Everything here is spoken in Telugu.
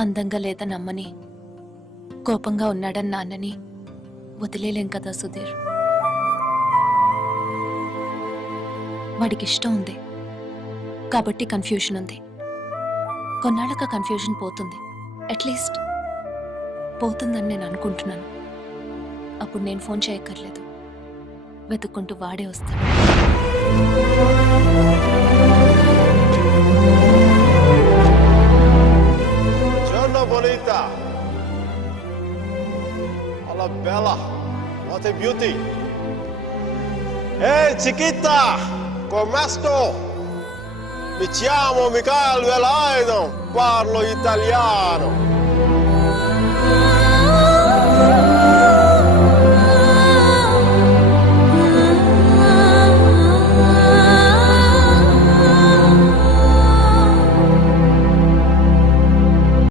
అందంగా లేదని అమ్మని, కోపంగా ఉన్నాడని నాన్నని వదిలేలేం కదా సుధీర్. వాడికి ఇష్టం ఉంది కాబట్టి కన్ఫ్యూషన్ ఉంది. కొన్నాళ్ళక కన్ఫ్యూషన్ పోతుంది, అట్లీస్ట్ పోతుందని నేను అనుకుంటున్నాను. అప్పుడు నేను ఫోన్ చేయక్కర్లేదు, వెతుక్కుంటూ వాడే వస్తాడు. Giorno bonita. Alla bella. What a beauty. Ehi chiquita, come sto? Mi chiamo Michael Velaido, parlo italiano.